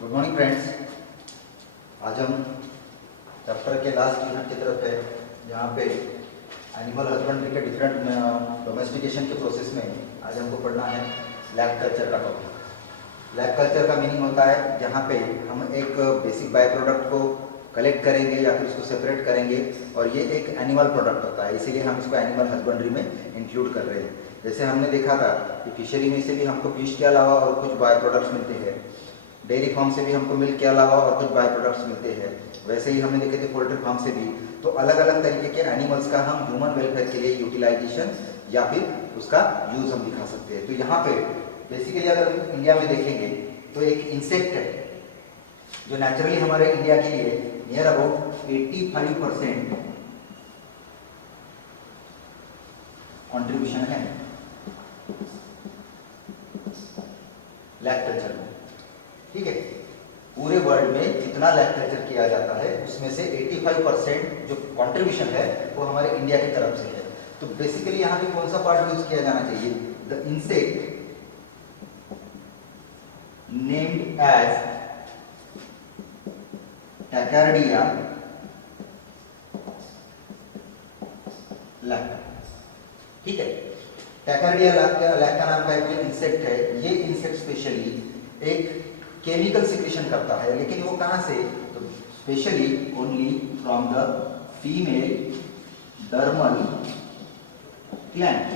Good morning friends. आज हम chapter के लास्ट यूनिट की तरफ है, जहाँ पे एनिमल हस्बेंड्री के डिफरेंट डोमेस्टिकेशन के प्रोसेस में आज हमको पढ़ना है लैब कल्चर का टॉपिक। लैब कल्चर का मीनिंग होता है जहाँ पे हम एक बेसिक बाय प्रोडक्ट को कलेक्ट करेंगे या फिर उसको सेपरेट करेंगे, और ये एक एनिमल प्रोडक्ट होता है, इसीलिए हम इसको एनिमल हस्बेंड्री में इंक्लूड कर रहे हैं। जैसे हमने देखा था कि फिशरी में से भी हमको फिश के अलावा और कुछ बाय प्रोडक्ट्स मिलते हैं, डेयरी फार्म से भी हमको मिल्क के अलावा और कुछ बाय प्रोडक्ट्स मिलते हैं। वैसे ही हमने देखे थे पोल्ट्री फार्म से भी। तो अलग अलग तरीके के एनिमल्स का हम ह्यूमन वेलफेयर के लिए यूटिलाइजेशन या फिर उसका यूज हम दिखा सकते हैं। तो यहाँ पे बेसिकली अगर हम इंडिया में देखेंगे तो एक इंसेक्ट है जो नेचुरली हमारे इंडिया के लिए नियर अबाउट 85% कॉन्ट्रीब्यूशन है लैब कल्चर में। ठीक है, पूरे वर्ल्ड में जितना लैब कल्चर किया जाता है उसमें से 85% जो कंट्रीब्यूशन है वो हमारे इंडिया की तरफ से है। तो बेसिकली यहाँ पे कौन सा पार्ट यूज किया जाना चाहिए? The insect named as Tachardia lacca. ठीक है, टैकार्डिया लैक्टा नाम का एक इंसेक्ट है। ये इंसेक्ट स्पेशली एक केमिकल सिक्रेशन करता है, लेकिन वो कहां से? तो specially only from the female dermal gland.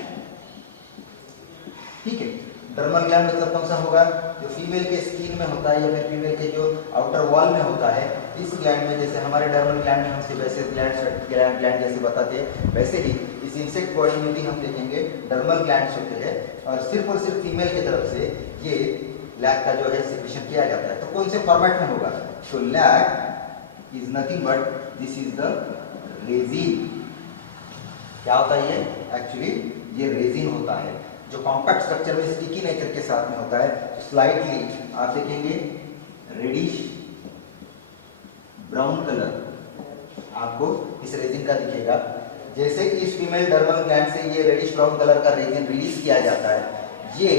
ठीक है, डर्मल ग्लैंड मतलब कौन सा होगा? जो फीमेल के स्किन में होता है या फिर फीमेल के जो आउटर वॉल में होता है, इस ग्लैंड में, जैसे हमारे डर्मल ग्लैंड में हम सेबेसियस ग्लैंड जैसे बताते हैं, वैसे ही इस इंसेक्ट बॉडी में भी हम देखेंगे डर्मल ग्लैंड्स होते हैं, और सिर्फ फीमेल की तरफ से ये लैक का जो है सिक्रेशन किया जाता है। तो कौन से फॉर्मेट में होगा? तो lac is nothing but this is the resin. क्या होता है ये? एक्चुअली ये रेजिन होता है जो कॉम्पैक्ट स्ट्रक्चर में स्टिकी नेचर के साथ में होता है। स्लाइटली आप देखेंगे रेडिश ब्राउन कलर आपको इस रेजिन का दिखेगा। जैसे इस फीमेल डर्मल ग्लैंड से ये रेडिश ब्राउन कलर का रेजिन रिलीज किया जाता है, ये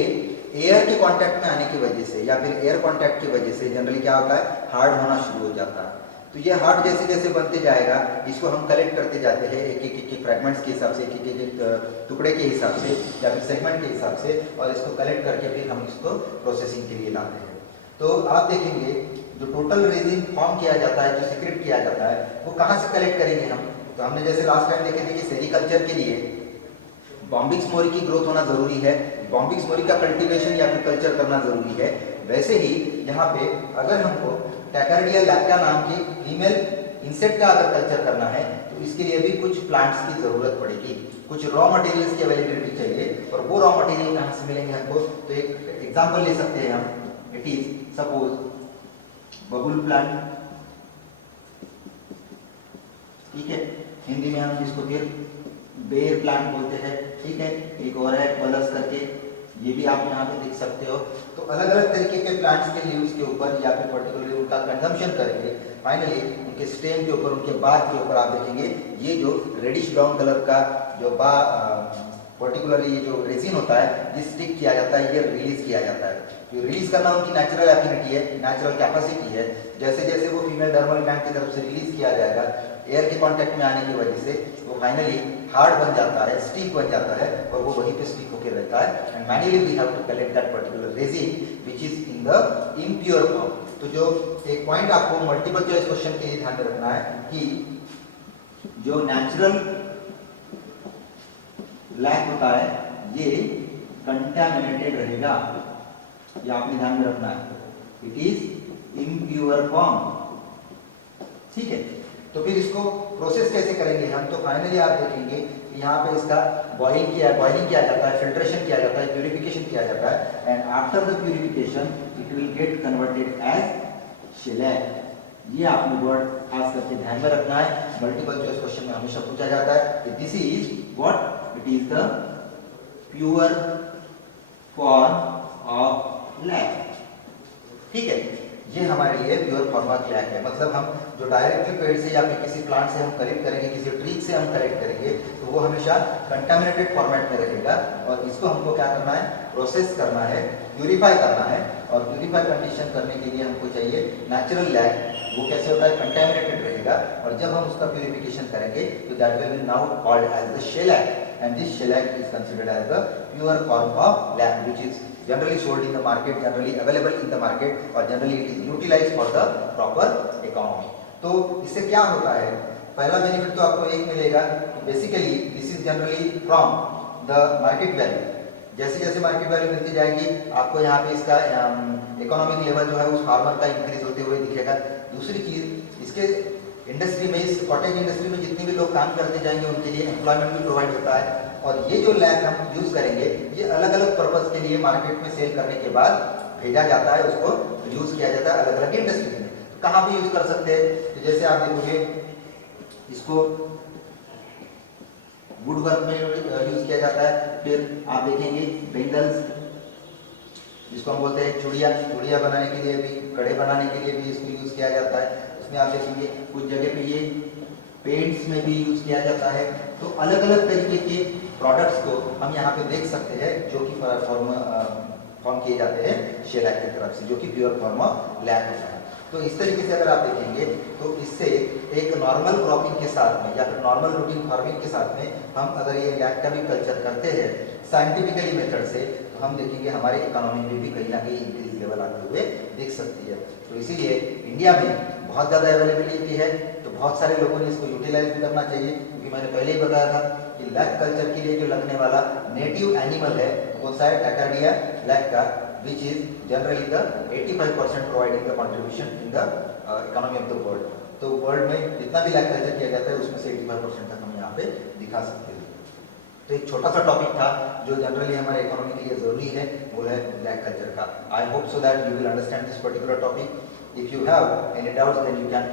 एयर के कांटेक्ट में आने की वजह से या फिर एयर कांटेक्ट की वजह से जनरली क्या होता है? हार्ड होना शुरू हो जाता है। तो ये हार्ड जैसे जैसे बनते जाएगा, इसको हम कलेक्ट करते जाते हैं एक एक फ्रैगमेंट्स के हिसाब से, एक टुकड़े के हिसाब से या फिर सेगमेंट के हिसाब से, और इसको कलेक्ट करके फिर हम इसको प्रोसेसिंग के लिए लाते हैं। तो आप देखेंगे जो टोटल रेजिन फॉर्म किया जाता है, जो सिक्रेट किया जाता है, वो कहाँ से कलेक्ट करेंगे हम? तो हमने जैसे लास्ट टाइम देखे थे कि सेरिकल्चर के लिए बॉम्बिक्स मोरी की ग्रोथ होना जरूरी है, बॉम्बिक्स मोरी का कल्टीवेशन या फिर कल्चर करना जरूरी है। वैसे ही यहाँ पे अगर हमको टैकार्डिया लैक्टा नाम की फीमेल इंसेक्ट का अगर कल्चर करना है तो इसके लिए भी कुछ प्लांट्स की जरूरत पड़ेगी, कुछ रॉ मटेरियल्स की अवेलेबिलिटी चाहिए। और वो रॉ मटेरियल कहाँ से मिलेंगे हमको? तो एक एग्जांपल ले सकते हैं हम। It is suppose babul plant. ठीक है, हिंदी में हम जिसको फिर बेर प्लांट बोलते हैं। ठीक है, एक और है पलस करके, ये भी आप यहाँ पे देख सकते हो। तो अलग अलग तरीके के प्लांट्स के लीव्स के ऊपर या फिर पर्टिकुलरली उनका कंजम्पशन करेंगे, फाइनली उनके स्टेम के ऊपर, उनके बाग के ऊपर आप देखेंगे ये जो रेडिश ब्राउन कलर का जो पर्टिकुलरली ये जो रेजिन होता है, ये स्टिक किया जाता है, ये रिलीज किया जाता है। तो रिलीज करना उनकी नेचुरल एफिनिटी है, नेचुरल कैपेसिटी है। जैसे जैसे वो फीमेल डर्मल ग्लैंड की तरफ से रिलीज किया जाएगा, एयर के कांटेक्ट में आने की वजह से वो फाइनली हार्ड बन जाता है, स्टिक बन जाता है, और वो वहीं पे स्टिक होकर रहता है। And manually we have to collect that particular resin which is in the impure form. तो जो एक पॉइंट आपको मल्टीपल चॉइस क्वेश्चन के लिए ध्यान में रखना है कि जो नेचुरल लैक होता है ये कंटामिनेटेड रहेगा, ये आपने ध्यान में रखना है। It is impure form. ठीक है, तो फिर इसको प्रोसेस कैसे करेंगे हम? तो फाइनली आप देखेंगे कि यहाँ पे इसका बॉइलिंग किया जाता है, फिल्ट्रेशन किया जाता है, प्यूरिफिकेशन किया जाता है, and after the purification it will get converted as shellac. ये आपने वर्ड खास करके ध्यान में रखना है, मल्टीपल चॉइस क्वेश्चन में हमेशा पूछा जाता है कि this is what? It is the pure form of lac. ठीक है, ये हमारे लिए प्योर फॉर्म ऑफ लैक है। मतलब हम जो डायरेक्टली पेड़ से या फिर किसी प्लांट से हम कलेक्ट करेंगे, किसी ट्री से हम कलेक्ट करेंगे, तो वो हमेशा कंटामिनेटेड फॉर्मेट में रहेगा, और इसको हमको क्या करना है? प्रोसेस करना है, प्यूरिफाई करना है, और प्यूरिफाई कंडीशन करने के लिए हमको चाहिए नेचुरल लैग। वो कैसे होता है, कंटेमिनेटेड रहेगा, और जब हम उसका प्यूरिफिकेशन करेंगे तो that will be now called as the shellac, and this shellac is considered as the pure form of lac which is generally sold in the market, generally available in the market, और generally it is utilized for the proper economy। तो इससे क्या होता है, पहला benefit तो आपको एक मिलेगा, basically this is generally from the market value. जैसे जैसे मार्केट वैल्यू मिलती जाएगी आपको यहाँ पे इसका इकोनॉमिक लेवल जो है उस फार्मर का इंक्रीज होते हुए दिखेगा। दूसरी चीज, इसके इंडस्ट्री में, इस कॉटेज इंडस्ट्री में जितने भी लोग काम करते जाएंगे उनके लिए एम्प्लॉयमेंट भी प्रोवाइड होता है, और ये जो लैग हम यूज करेंगे ये अलग अलग पर्पज के लिए मार्केट में सेल करने के बाद भेजा जाता है, उसको यूज किया जाता है अलग अलग इंडस्ट्री में। तो कहाँ भी यूज कर सकते हैं, तो जैसे आप देखोगे इसको वुड वर्क में यूज किया जाता है, फिर आप देखेंगे बेंगल्स जिसको हम बोलते हैं चूड़िया बनाने के लिए भी, कड़े बनाने के लिए भी इसको यूज किया जाता है। उसमें आप देखेंगे कुछ जगह पे ये पेंट्स में भी यूज किया जाता है। तो अलग अलग तरीके के प्रोडक्ट्स को हम यहाँ पे देख सकते हैं जो कि फॉर्म किए जाते हैं शेलैग की तरफ से, जो कि प्योर फॉर्म ऑफ लैग होता है। तो इस तरीके से अगर आप देखेंगे तो इससे एक नॉर्मल क्रॉपिंग के साथ में या फिर नॉर्मल रूटीन फार्मिंग के साथ में हम अगर ये लैग का भी कल्चर करते हैं साइंटिफिकली मेथड से, तो हम देखेंगे हमारे इकोनॉमी में भी कहीं ना कहीं इंक्रीज लेवल आते हुए दिख सकती है। तो इसीलिए इंडिया में बहुत ज़्यादा अवेलेबिलिटी है, तो बहुत सारे लोगों ने इसको यूटिलाइज भी करना चाहिए, क्योंकि मैंने पहले ही बताया था कि लैग कल्चर के लिए जो लगने वाला नेटिव एनिमल है वो शायद एकार्डिया लैग का, which is generally the 85% providing the contribution in the economy of the world। तो वर्ल्ड में जितना भी लैग कल्चर किया जाता है उसमें से 85% तक हम यहाँ पे दिखा सकते हैं। तो एक छोटा सा टॉपिक था जो जनरली हमारे इकोनॉमी के लिए जरूरी है, वो है लैग कल्चर का। I hope so that you will understand this particular topic. If you have any doubts, then you can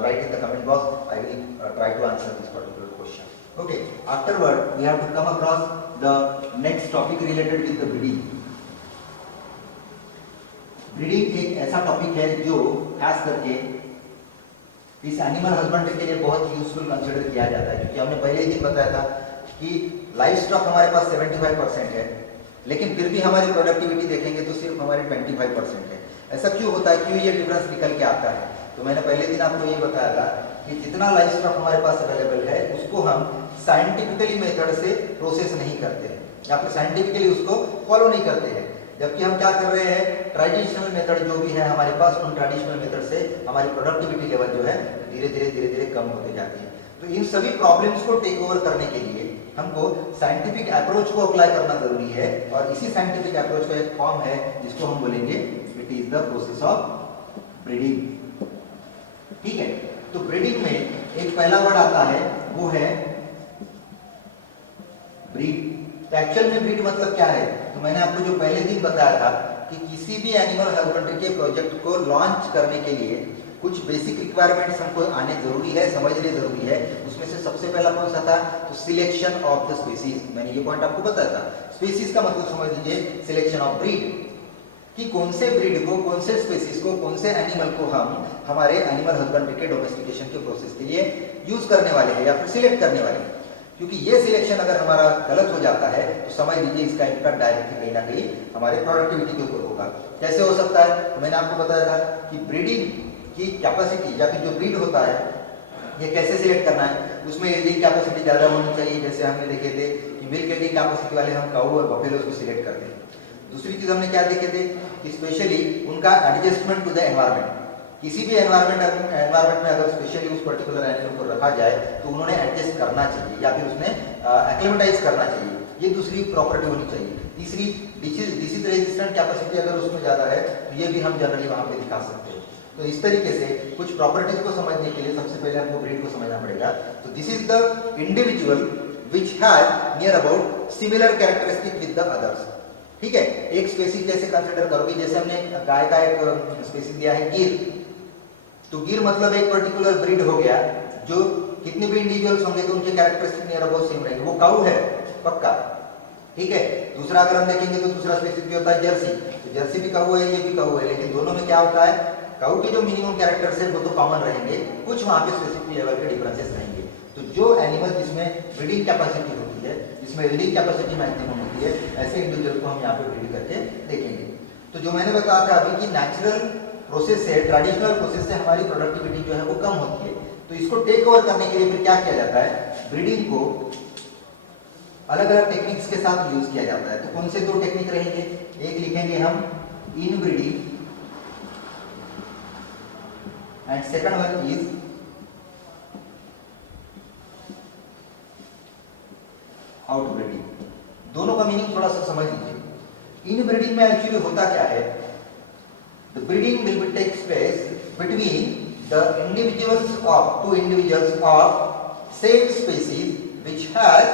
write in the comment box. I will try to answer this particular question. Okay. Afterward, we have to come across the next topic related with the breeding. Breeding एक ऐसा topic है जो खास करके इस animal husbandry के लिए बहुत यूजफुल कंसिडर किया जाता है, क्योंकि हमने पहले ही दिन बताया था कि लाइफ स्टॉक हमारे पास 75% है, लेकिन फिर भी हमारी प्रोडक्टिविटी देखेंगे तो सिर्फ हमारी 25% है। ऐसा क्यों होता है, क्यों ये डिफरेंस निकल के आता है? तो मैंने पहले दिन आपको ये बताया था कि जितना लाइफ स्टॉक हमारे पास अवेलेबल है उसको हम साइंटिफिकली मेथड से प्रोसेस नहीं करते हैं या फिर साइंटिफिकली उसको फॉलो नहीं करते हैं, जबकि हम क्या कर रहे हैं, ट्रेडिशनल मेथड जो भी है हमारे पास, उन ट्रेडिशनल मेथड से हमारी प्रोडक्टिविटी लेवल जो है धीरे धीरे कम होते जाती है। तो इन सभी प्रॉब्लम्स को टेक ओवर करने के लिए हमको साइंटिफिक अप्रोच को अप्लाई करना जरूरी है, और इसी साइंटिफिक अप्रोच का एक फॉर्म है जिसको हम बोलेंगे it is the process of breeding. ठीक है, तो ब्रीडिंग में एक पहला वर्ड आता है वो है ब्रीड। तो एक्चुअल में ब्रीड मतलब क्या है, तो मैंने आपको जो पहले दिन बताया था कि किसी भी एनिमल हस्बेंड्री के प्रोजेक्ट को लॉन्च करने के लिए कुछ बेसिक रिक्वायरमेंट्स हमको आने जरूरी है, समझने जरूरी है। उसमें से सबसे पहला कौन सा था, तो सिलेक्शन ऑफ द स्पीसीज। मैंने ये पॉइंट आपको बताया था। स्पीसीज का मतलब समझ लीजिए सिलेक्शन ऑफ ब्रीड, कि कौन से ब्रीड को, कौन से स्पीसीज को, कौन से एनिमल को हम हमारे एनिमल हस्बेंड्री के डोमेस्टिकेशन के प्रोसेस के लिए यूज करने वाले हैं या फिर सिलेक्ट करने वाले हैं। क्योंकि ये सिलेक्शन अगर हमारा गलत हो जाता है तो समझ लीजिए इसका इम्पैक्ट डायरेक्टली कहीं ना कहीं हमारे प्रोडक्टिविटी के ऊपर होगा। कैसे हो सकता है, तो मैंने आपको बताया था कि ब्रीडिंग की कैपेसिटी या फिर जो ब्रीड होता है ये कैसे सिलेक्ट करना है, उसमें यील्डिंग कैपेसिटी ज़्यादा होनी चाहिए। जैसे हमने देखे थे कि मिल्क यील्डिंग कैपेसिटी वाले हम काऊ और बफेलोज को सिलेक्ट करते हैं। दूसरी चीज़ हमने क्या देखे थे कि स्पेशली उनका एडजस्टमेंट टू द एनवायरमेंट। किसी भी एनवायरमेंट में अगर स्पेशली उस पर्टिकुलर एनिमल को रखा जाए तो उन्होंने एडजस्ट करना चाहिए या फिर उसने एक्लिमेटाइज करना चाहिए, ये दूसरी प्रॉपर्टी होनी चाहिए। तीसरी डिसीज रेजिस्टेंट कैपेसिटी अगर उसमें ज़्यादा है तो ये भी हम जनरली वहाँ पे दिखा सकते हैं। तो इस तरीके से कुछ प्रॉपर्टीज को समझने के लिए सबसे पहले हमको ब्रीड को समझना पड़ेगा। तो this is the individual which has near about similar characteristic with the others. ठीक है, एक स्पेसीज जैसे कंसिडर करोगे, जैसे हमने गाय का एक स्पेसीज दिया है गिर, तो गिर मतलब एक पर्टिकुलर ब्रीड हो गया जो कितने भी इंडिविजुअल्स होंगे तो उनके कैरेक्टरिस्टिक नियर अबाउट सेम रहेंगे। वो काऊ है पक्का, ठीक है। दूसरा अगर हम देखेंगे तो दूसरा स्पेसीज भी होता है जर्सी, तो जर्सी भी काऊ है, ये भी काऊ है, लेकिन दोनों में क्या होता है, काऊ के जो मिनिमम कैरेक्टर्स है वो तो कॉमन रहेंगे, कुछ वहाँ पे स्पेसिफिक लेवल के डिफरेंसेस रहेंगे। तो जो एनिमल जिसमें ब्रीडिंग कैपेसिटी होती है, जिसमें यील्डिंग कैपेसिटी मैक्सिमम होती है, ऐसे इंडिविजुअल को हम यहाँ पे ब्रीड करके देखेंगे। तो जो मैंने बताया था अभी कि नेचुरल प्रोसेस से, ट्रेडिशनल प्रोसेस से हमारी प्रोडक्टिविटी जो है वो कम होती है। तो इसको टेक ओवर करने के लिए फिर क्या किया जाता है, ब्रीडिंग को अलग अलग टेक्निक्स के साथ यूज किया जाता है। तो कौन से दो टेक्निक रहेंगे, एक लिखेंगे हम इन breeding and second one is out breeding. दोनों का मीनिंग थोड़ा सा समझ लीजिए। इन ब्रीडिंग में एक्चुअली होता क्या है, the breeding will be takes place between the individuals of two individuals of same species which has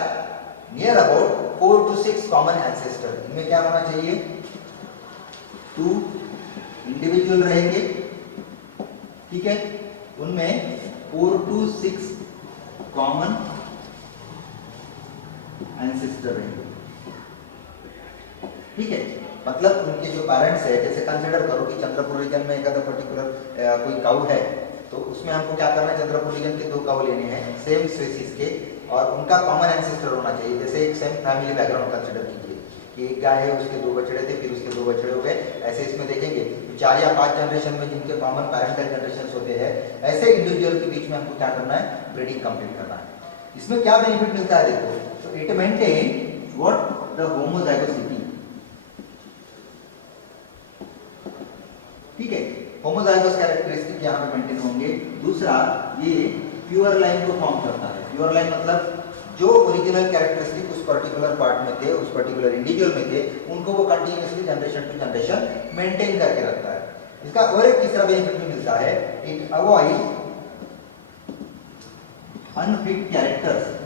near about 4 to 6 common ancestor. इनमें क्या होना चाहिए, 2 इंडिविजुअल रहेंगे, ठीक है, उनमें 4 to 6 कॉमन एंसेस्टर रहेंगे, ठीक है। मतलब उनके जो पेरेंट्स है, जैसे कंसिडर करो कि चंद्रपुर रीजन में एक पर्टिकुलर कोई काऊ है, तो उसमें हमको क्या करना है, चंद्रपुर रीजन के 2 काऊ लेने हैं सेम स्पीसीज के, और उनका कॉमन एंसेस्टर होना चाहिए। जैसे एक सेम फैमिली बैकग्राउंड कंसिडर कीजिए कि एक गाय है, उसके 2 बछड़े थे, फिर उसके 2 बछड़े हो गए, ऐसे इसमें देखेंगे तो 4 या 5 जनरेशन में जिनके कॉमन पैरेंटल जनरेशन होते हैं, ऐसे इंडिविजुअल के बीच में हमको क्या करना है, ब्रीडिंग कंप्लीट करना है। इसमें क्या बेनिफिट मिलता है देखो, तो it maintain what the homozygosity, ठीक है, होमोजाइगोस कैरेक्टरिस्टिक यहाँ पे मेंटेन होंगे। दूसरा, ये प्योर लाइन को फॉर्म करता है। प्योर लाइन मतलब जो ओरिजिनल कैरेक्टरिस्टिक उस पर्टिकुलर पार्ट में थे, उस पर्टिकुलर इंडिविजुअल में थे, उनको वो continuously generation to generation maintain करके रखता है। इसका और एक तीसरा बेनिफिट भी मिलता है, it avoid unfit characters.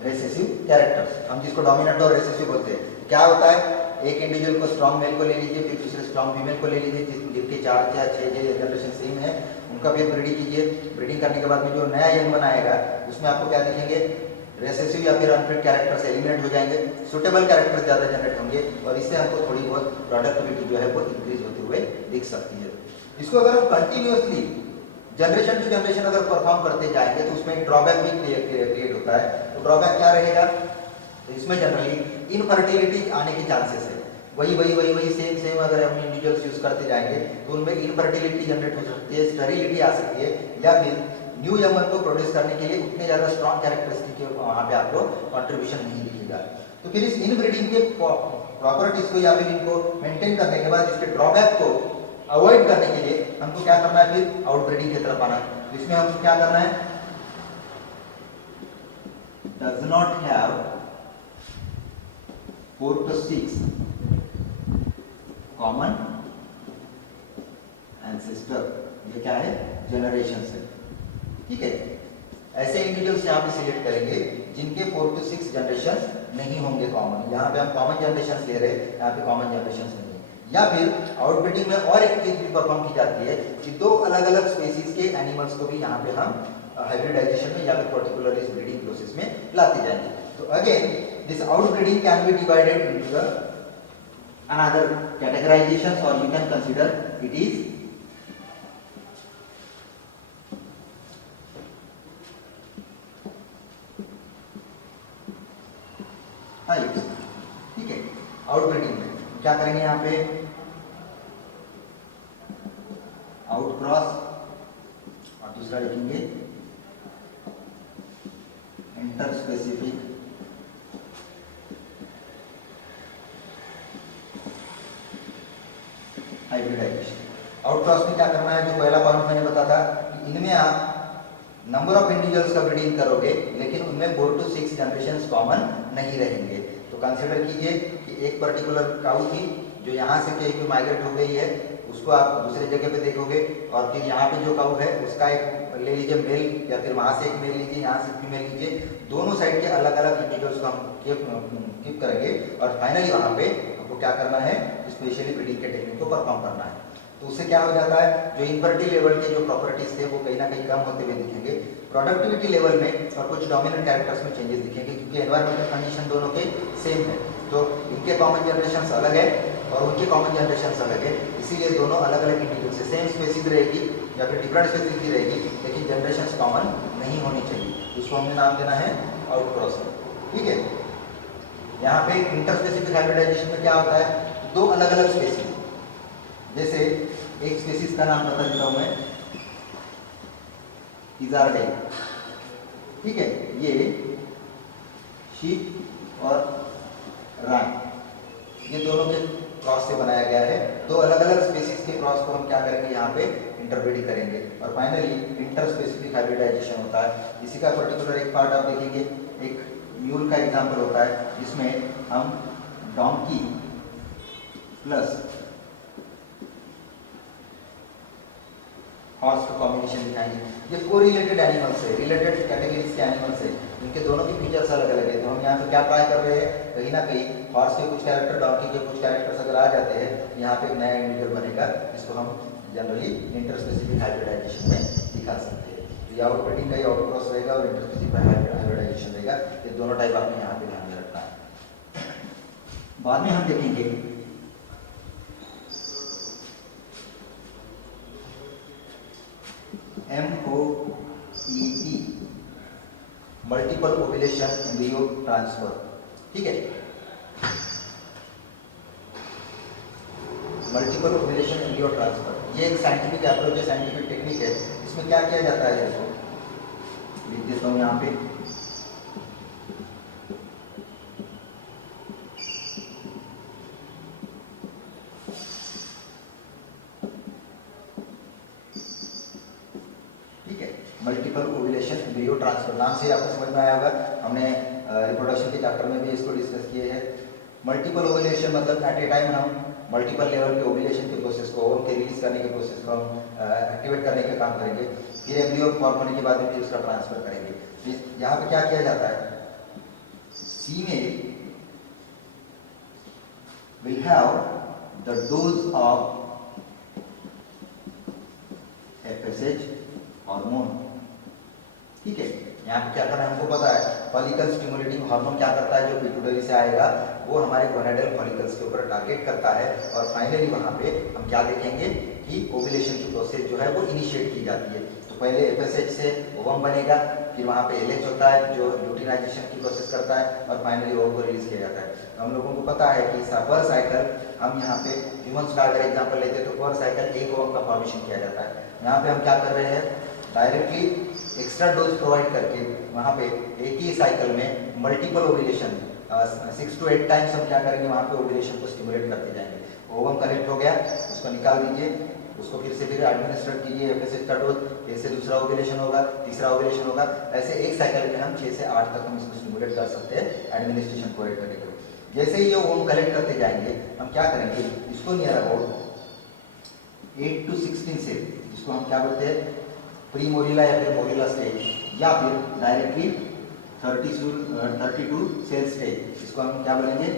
Recessive characters, हम जिसको डोमिनेंट और रेसेसिव बोलते हैं। क्या होता है, एक इंडिविजुअल को स्ट्रॉन्ग मेल को ले लीजिए, फिर दूसरे स्ट्रॉन्ग फीमेल को ले लीजिए, जिनके 4 या 6 जनरेशन सेम है, उनका फिर ब्रीडिंग कीजिए। ब्रीडिंग करने के बाद में जो नया यंग बनाएगा उसमें आपको क्या दिखेंगे, रेसेसिव या फिर अनफिट कैरेक्टर्स एलिमिनेट हो जाएंगे, सुटेबल कैरेक्टर्स ज्यादा जनरेट होंगे, और इससे हमको थोड़ी बहुत प्रोडक्टिविटी जो है वो इंक्रीज होते हुए दिख सकती है। इसको अगर हम कंटिन्यूअसली जनरेशन टू जनरेशन अगर परफॉर्म करते जाएंगे तो उसमें ड्रॉबैक भी क्रिएट होता है। तो ड्रॉबैक क्या रहेगा, तो इसमें जनरली इनफर्टिलिटी आने के चांसेस है। वही सेम अगर हम इंडिविजुअल्स यूज करते जाएंगे तो उनमें इनफर्टिलिटी जनरेट हो सकती है, स्टेरिलिटी आ सकती है, या फिर न्यू यंगर को प्रोड्यूस करने के लिए उतने ज्यादा स्ट्रॉन्ग कैरेक्टरिस्टिक वहां पे आपको कंट्रीब्यूशन नहीं दिखेगा। तो फिर इस इनब्रीडिंग के प्रॉपर्टीज को या फिर इनको मेंटेन करने के बाद इसके ड्रॉबैक को अवॉइड करने के लिए हमको क्या करना है, फिर आउटब्रीडिंग की तरफ आना है। इसमें हमको क्या करना है, does not have 4 to 6 common ancestor. ये क्या है, जनरेशन से, ठीक है। ऐसे इंडिविजुअल्स यहाँ पे सिलेक्ट करेंगे जिनके 4 to 6 जनरेशन नहीं होंगे कॉमन। यहाँ पे हम कॉमन जनरेशन ले रहे हैं, यहाँ पे कॉमन जनरेशन नहीं है। या फिर आउटब्रीडिंग में और एक चीज भी परफॉर्म की जाती है कि 2 अलग अलग स्पीसीज के एनिमल्स को भी यहाँ पे हम हाइब्रिडाइजेशन में या फिर पर्टिकुलर इस ब्रीडिंग प्रोसेस में लाते जाएंगे। तो again this outbreeding can be divided into the another categorizations, or you can consider it is types, ठीक है। आउटब्रीडिंग में क्या करेंगे, यहाँ पे आउट क्रॉस और दूसरा लिखेंगे इंटर स्पेसिफिक हाइब्रिडाइजेशन। आउटक्रॉस में क्या करना है, जो पहला पॉइंट मैंने बताया था कि इनमें आप नंबर ऑफ इंडिविजुअल्स का ब्रीडिंग करोगे, लेकिन उनमें 4 to 6 जनरेशन कॉमन नहीं रहेंगे। तो कंसिडर कीजिए कि एक पर्टिकुलर काऊ थी जो यहाँ से कहीं पे माइग्रेट हो गई है, उसको आप दूसरे जगह पे देखोगे, और फिर यहाँ पे जो काऊ है उसका एक ले लीजिए मेल, या फिर वहाँ से एक मेल लीजिए, यहाँ से फीमेल लीजिए, दोनों साइड के अलग अलग इंडिविजुअल्स को हम कीप करेंगे, और फाइनली वहाँ पे आपको क्या करना है, स्पेशली ब्रीडिंग के टेक्निक को परफॉर्म करना है। तो उससे क्या हो जाता है, जो इनफर्टिलिटी लेवल के जो प्रॉपर्टीज थे वो कहीं ना कहीं कम होते हुए दिखेंगे, प्रोडक्टिविटी लेवल में और कुछ डोमिनेंट कैरेक्टर्स में चेंजेस दिखेंगे, क्योंकि एनवायरमेंटल कंडीशन दोनों के सेम है। तो इनके कॉमन जनरेशन अलग है और उनके कॉमन जनरेशन अलग है, इसीलिए दोनों अलग अलग इंडिविजुअल से सेम स्पेसीज रहेगी, या फिर डिफरेंट स्पेसिफिक रहेगी, लेकिन जनरेशन कॉमन नहीं होनी चाहिए, उसको हमें नाम देना है आउटक्रॉस। ठीक है, यहाँ पे इंटरस्पेसिफिक हाइब्रिडाइजेशन में क्या होता है, दो अलग अलग स्पेसीज, जैसे एक स्पेसीज का नाम बता देता हूँ मैं, इजार्डे। ठीक है, ये शीप और रान, ये दोनों के क्रॉस से बनाया गया है। दो अलग अलग स्पेसीज के क्रॉस को हम क्या करेंगे, यहाँ पे इंटरब्रीड करेंगे, और फाइनली इंटरस्पेसिफिक हाइब्रिडाइजेशन होता है। इसी का पर्टिकुलर एक पार्ट आप देखेंगे, एक म्यूल का एग्जांपल होता है, जिसमें हम डोंकी प्लस हॉर्स का कॉम्बिनेशन दिखाएंगे। ये कोरिलेटेड एनिमल्स है, रिलेटेड कैटेगरीज के एनिमल्स है, इनके दोनों की फीचर्स अलग अलग है। तो हम यहाँ पे क्या ट्राई कर रहे हैं, कहीं ना कहीं हॉर्स के कुछ कैरेक्टर, डॉन्की के कुछ कैरेक्टर्स अगर आ जाते हैं, यहाँ पे एक नया इंडिविजुअल बनेगा, जिसको हम जनरली इंटरस्पेसिफिक हाइब्रिडाइजेशन में दिखा सकते हैं। तो ये आउटब्रीडिंग का ही आउटक्रॉस रहेगा और इंटरस्पेसिफिक हाइब्रिडाइजेशन रहेगा। ये दोनों टाइप आपने यहाँ पे ध्यान में रखना है। बाद में हम देखेंगे MOET, multiple ovulation embryo transfer. ठीक है, मल्टीपल ओव्यूलेशन एम्ब्रियो ट्रांसफर, ये एक साइंटिफिक अप्रोच है, साइंटिफिक टेक्निक है। इसमें क्या किया जाता है, देखो लिख देता हूँ यहाँ पे, मल्टीपल ओव्यूलेशन एम्ब्रियो ट्रांसफर, नाम से आपको समझ में आया होगा, हमने रिप्रोडक्शन के चैप्टर में भी इसको डिस्कस किए हैं। मल्टीपल ओव्यूलेशन मतलब एट ए टाइम हम मल्टीपल लेवल के ओव्यूलेशन के प्रोसेस को, ओवम के रिलीज करने के प्रोसेस को हम एक्टिवेट करने का काम करेंगे, फिर एम्ब्रियो फॉर्म होने के बाद में फिर उसका ट्रांसफर करेंगे। यहाँ पे क्या किया जाता है, female will have the dose of FSH hormone. ठीक है, यहाँ पे क्या करना है, हमको पता है फॉलिकल स्टिमुलेटिंग हार्मोन क्या करता है, जो पिट्यूटरी से आएगा वो हमारे गोनाडल फॉलिकल्स के ऊपर टारगेट करता है, और फाइनली वहाँ पे हम क्या देखेंगे कि ओव्यूलेशन की प्रोसेस जो है वो इनिशिएट की जाती है। तो पहले FSH से ओवम बनेगा, फिर वहाँ पे LH होता है जो ल्यूटिनाइजेशन की प्रोसेस करता है, और फाइनली ओवम को रिलीज किया जाता है। तो हम लोगों को पता है कि पर साइकिल, हम यहाँ पे ह्यूमन्स का अगर एग्जाम्पल लेते हैं तो पर साइकिल एक ओवम का फॉर्मेशन किया जाता है। यहाँ पे हम क्या कर रहे हैं, डायरेक्टली एक्स्ट्रा डोज प्रोवाइड करके वहाँ पे एक ही साइकिल में मल्टीपल ओव्यूलेशन 6 to 8 टाइम्स हम क्या करेंगे, वहाँ पे ओव्यूलेशन को स्टिमुलेट करते जाएंगे। ओवम कलेक्ट हो गया, उसको निकाल दीजिए, उसको फिर से फिर एडमिनिस्टर कीजिए FSH का डोज, फिर से दूसरा ओव्यूलेशन होगा, तीसरा ओव्यूलेशन होगा, ऐसे एक साइकिल में हम 6 से 8 तक हम इसको स्टिमुलेट कर सकते हैं एडमिनिस्ट्रेशन प्रोवाइड करने के लिए। जैसे ही ये ओवम कलेक्ट करते जाएंगे, हम क्या करेंगे, इसको नियर अबाउट 8 to 16 से, इसको हम क्या बोलते हैं प्री मोरिला या फिर मोरिला स्टेज, या फिर डायरेक्टली 32 सेल स्टेज, इसको हम क्या बोलेंगे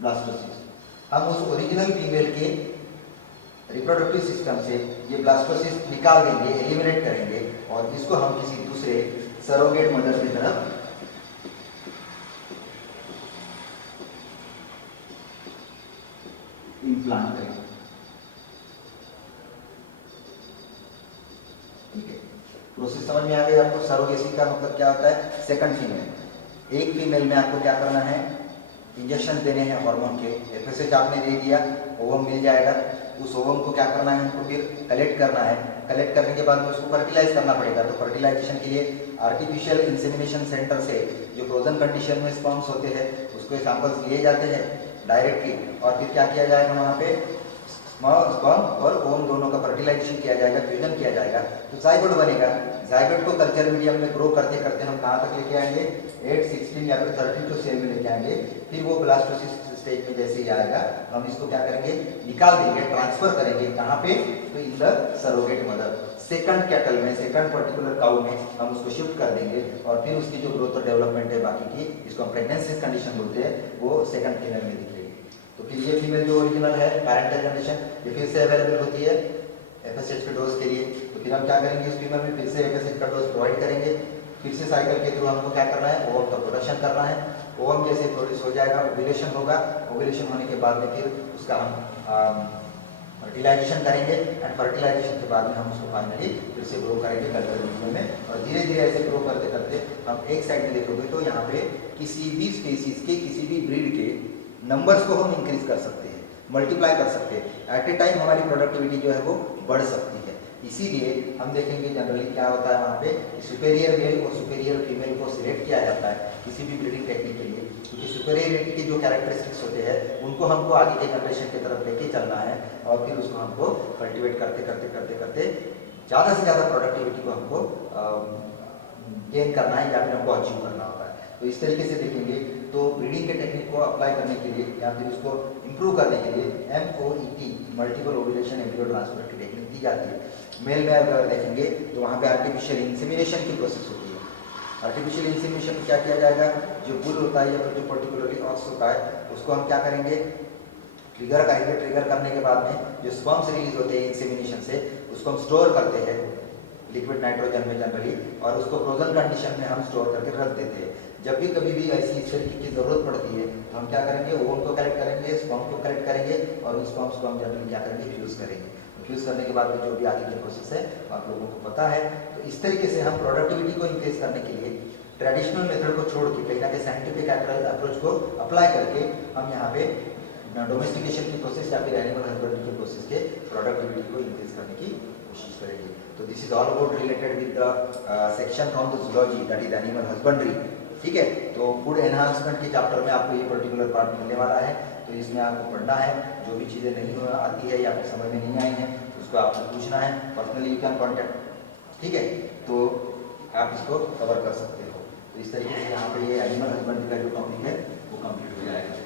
ब्लास्टोसिस। हम उस ओरिजिनल फीमेल के रिप्रोडक्टिव सिस्टम से ये ब्लास्टोसिस निकाल देंगे, एलिमिनेट करेंगे, और इसको हम किसी दूसरे सरोगेट मदर की तरफ इम्प्लांट करेंगे। ठीक है, प्रोसेस समझ में आ गई आपको। सरोगेसी का मतलब क्या होता है, सेकंड फीमेल, एक फीमेल में आपको क्या करना है, इंजेक्शन देने हैं हार्मोन के, FSH आपने दे दिया, ओवम मिल जाएगा, उस ओवम को क्या करना है, उनको फिर कलेक्ट करना है, कलेक्ट करने के बाद में उसको फर्टिलाइज करना पड़ेगा। तो फर्टिलाइजेशन के लिए आर्टिफिशियल इंसेमिनेशन सेंटर से जो फ्रोजन कंडीशन में स्पर्म्स होते हैं उसको सैंपल्स लिए जाते हैं डायरेक्टली, और फिर क्या किया जाएगा, वहाँ पे स्पर्म और ओवम दोनों का फर्टिलाइजेशन किया जाएगा, फ्यूजन किया जाएगा, तो जाइगोट बनेगा। जाइगोट को कल्चर मीडियम में ग्रो करते करते हम कहाँ तक लेके आएंगे, 8, 16 या फिर 32 सेल में लेके आएंगे। फिर वो ब्लास्टोसिस स्टेज में जैसे ही आएगा, हम इसको क्या करेंगे, निकाल देंगे, ट्रांसफर करेंगे, कहाँ पे, तो in the surrogate mother, second cattle में, सेकंड पर्टिकुलर काउ में हम उसको शिफ्ट कर देंगे, और फिर उसकी जो ग्रोथ और डेवलपमेंट है बाकी की, इसको हम प्रेगनेंसी कंडीशन बोलते हैं, वो सेकंड फीमेल में दिखेगी। तो फिर ये फीमेल जो ओरिजिनल है पैरेंटल जनरेशन, ये फिर से अवेलेबल होती है FSH के डोज के लिए। तो फिर हम क्या करेंगे, इस फीमेल में फिर से FSH का डोज प्रोवाइड करेंगे, फिर से साइकिल के थ्रू हमको क्या करना है, ओवम का प्रोडक्शन करना है। ओवम जैसे प्रोड्यूस हो जाएगा, ओव्यूलेशन होगा, ओव्यूलेशन होने के बाद में फिर उसका हम फर्टिलाइजेशन करेंगे एंड फर्टिलाइजेशन के बाद में हम उसको फाइनली फिर से ग्रो करेंगे कल्चर मीडियम में, और धीरे धीरे ऐसे ग्रो करते करते हम एक साइड में देखोगे तो यहाँ पे किसी भी स्पीसीज के, किसी भी ब्रीड के नंबर्स को हम इंक्रीज कर सकते हैं, मल्टीप्लाई कर सकते हैं। एट ए टाइम हमारी प्रोडक्टिविटी जो है वो बढ़ सकती है। इसीलिए हम देखेंगे जनरली क्या होता है वहाँ पे, सुपेरियर मेल और सुपेरियर फीमेल को सिलेक्ट किया जाता है किसी भी ब्रीडिंग टेक्निक के लिए, क्योंकि सुपेरियरिटी के जो कैरेक्टरिस्टिक्स होते हैं उनको हमको आगे के जनरेशन की तरफ लेके चलना है, और फिर उसको हमको कल्टिवेट करते करते करते करते ज़्यादा से ज़्यादा प्रोडक्टिविटी को हमको गेन करना है या फिर हमको अचीव करना होता है। तो इस तरीके से देखेंगे तो ब्रीडिंग के टेक्निक को अप्लाई करने के लिए या फिर उसको इम्प्रूव करने के लिए MOET multiple ovulation embryo transfer की टेक्निक दी जाती है। मेल में अगर देखेंगे तो वहाँ पे आर्टिफिशियल इंसेमिनेशन की प्रोसेस होती है। आर्टिफिशियल इंसेमिनेशन में क्या किया जाएगा, जो बुल होता है या फिर जो पर्टिकुलरली ऑक्स होता है उसको हम क्या करेंगे, ट्रिगर करेंगे। ट्रिगर करने के बाद में जो स्पर्म्स रिलीज होते हैं इंसेमिनेशन से उसको हम स्टोर करते हैं लिक्विड नाइट्रोजन में जनरली, और उसको फ्रोजन कंडीशन में हम स्टोर करके रख देते हैं। जब भी कभी भी ऐसी इस तरीके की ज़रूरत पड़ती है तो हम क्या करेंगे, ओवन को कलेक्ट करेंगे, स्पर्म को कलेक्ट करेंगे और उन स्पर्म्स को हम जनरली क्या करेंगे, फ्यूज़ करेंगे। फ्यूज़ करने के बाद में जो भी आगे की प्रोसेस है आप लोगों को पता है। तो इस तरीके से हम प्रोडक्टिविटी को इंक्रीज करने के लिए ट्रेडिशनल मेथड को छोड़ के कहीं ना कहीं साइंटिफिक अप्रोच को अप्लाई करके हम यहाँ पे डोमेस्टिकेशन की प्रोसेस या फिर एनिमल हस्बेंड्री की प्रोसेस के प्रोडक्टिविटी को इंक्रीज करने की कोशिश करेंगे। तो this is all about related with the section from the zoology that is animal husbandry. ठीक है, तो फूड एनहांसमेंट के चैप्टर में आपको ये पर्टिकुलर पार्ट मिलने वाला है, तो इसमें आपको पढ़ना है। जो भी चीज़ें नहीं आती है या फिर समझ में नहीं आई हैं उसको आपको पूछना है, पर्सनली यू कैन कॉन्टैक्ट। ठीक है, तो आप इसको कवर कर सकते हो। तो इस तरीके से यहाँ पे ये एनिमल हस्बेंड्री का जो टॉपिक है वो कंप्लीट हो जाएगा।